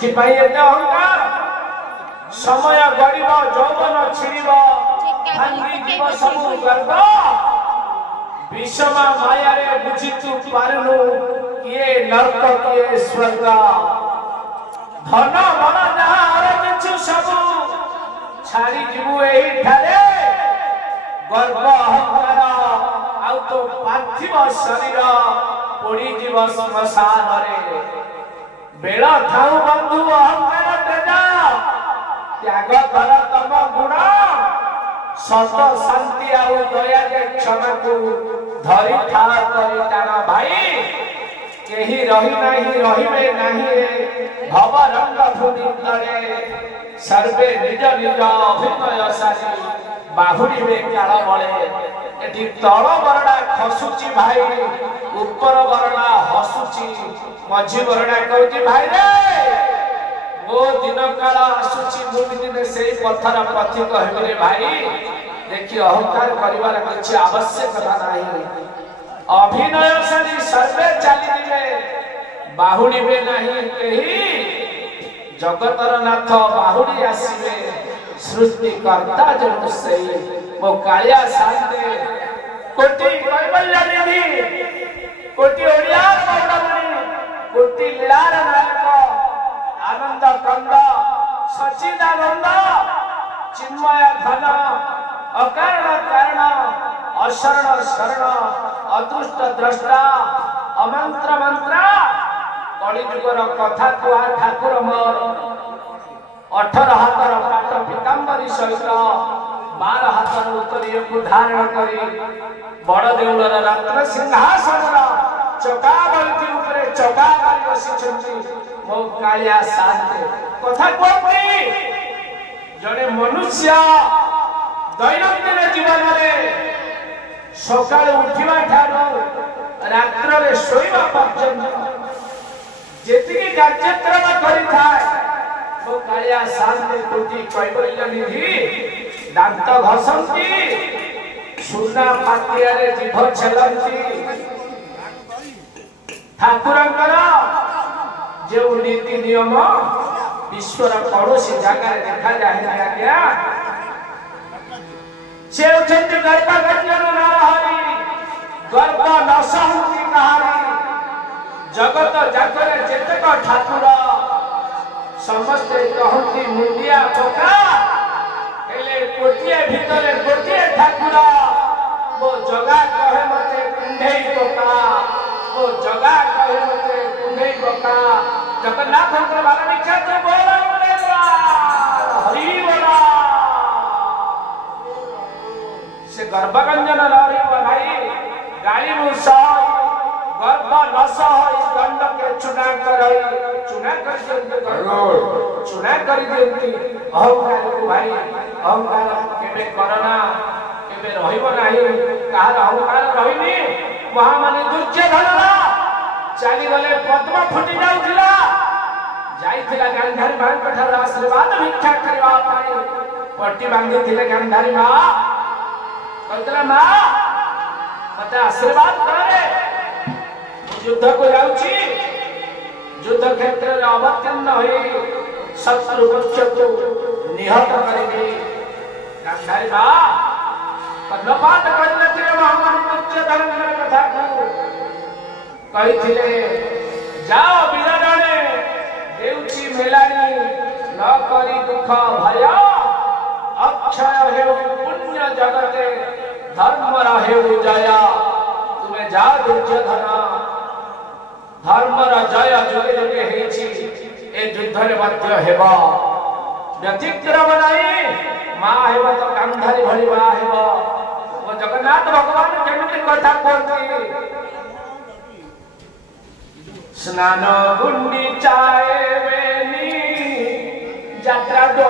ସେଥିପାଇଁ ଏତେ ଅହଙ୍କାର समय गड़ब यौवन छिड़ब भांगी जीव सबू गर्व विषमा माया रे बुझी तू पारनु किए नरक किए स्वर्ग धन मन जहाँ हरजिछु सबू छाड़ी जीवु एही ठारे गर्व अहंकार आउ तो पार्थिव शरीर पोड़ी जीव श्मशान रे बेला थाउ बंधु अहंकार तेजा त्याग कर तम गुण सत शांति आउ दया के क्षमा को धरी ठाड़ करी टाण भाई केही रही नाही रहिबे नाही रे भव रंग फुटी तळे सर्वे निज निज अभिनय सारी बाहुड़ीबे काल बळे एठी तळ बरडा खसुची भाई ऊपर बरडा हसुची मझी बरडा कहूची भाई रे वो दिन काल आसुची भूमि दिन से पत्थर पथि कहबे भाई देखि अहंकार करिवार किछि आवश्यकता नाही अभिनय सारी सर्वे चली दिबे बाहुड़ीबे नाही केही जगतर नाथ बाहुड़ी आसीबे सृष्टि कर्ता जनु से मो काया शांते कोटि कैबल्य निधि कोटि ओडिया पौडमणि कोटि लीलार नायक आनंद कंद सचिदानंद चिन्मय धन अकारण कारण अशरण शरण अदृष्ट द्रष्टा अमंत्र मंत्र कलिजुगर कथा कुआ ठाकुर मोर 18 हाथर पाट पीतांबरी सहित 12 हाथर उत्तरीय को धारण करी बड़ देउलर रत्न सिंहासन चकाबलती ऊपर चका करी बसिछंती मो कालिया शांति कथा कहती जने मनुष्य दैनंदिन जीवन में सकाळ उठिबा ठारो रात्र रे सोइबा पर्यंत जेतिकी कार्यक्रम करि थाए मो कालिया शांति कोटि कैबल्य निधि दांत घसंती सुना पातिया रे जीभ छलंती ठाकुरंकर जो नीति नियम विश्वर पड़ोसी जगह देखा जाए आज्ञा से उठंती गर्भ गंजन नरहरि गर्भ नसहंती कहारी जगत जागरे जेतक ठाकुर समस्ते कहंती मुंडिया पोका हेले कोटिए भितरे कोटिए ठाकुर वो जगा कहे मते कुंढेई पोका वो जगा कहे मते कुंढेई पोका जगन्नाथ अंतर बाल विख्यात बोल हरि बोला से गर्भगंजन लहरी भाई गाली मुसा गर्भ नस होई दंड के चुना कर दियंती अहंकार को भाई अहंकार केबे करना केबे रहिबो नाही कहार अहंकार रहिनी महामानी दुर्योधन चली गले पद्म फुटी जाउथिला जाइथिला गांधारी मां पठार आशीर्वाद भिक्षा करबा पाई पट्टी बांधी थिले गांधारी मां कहतला मां मते आशीर्वाद करे युद्ध को जाउची युद्ध क्षेत्र रे अवतीर्ण होई शत्रु पक्ष को निहत करेगी गांधारी मां कर्णपात करने के महामानी दुर्योधन कथा को कहिथिले जाओ वीरराणे देउची मेलानी न करी दुख भय अक्षय हेउ पुण्य जगते धर्म रहेउ जया तुमे जा दुर्योधन धर्म जय जुगे जुगे हेछि ए युद्ध रे मध्य हेबा व्यतिक्रम नाही मां हेबा तो गांधारी भली बा हेबा वो जगन्नाथ भगवान केमिति कथा कहती स्नान गुंडी चाए बेनी यात्रा दो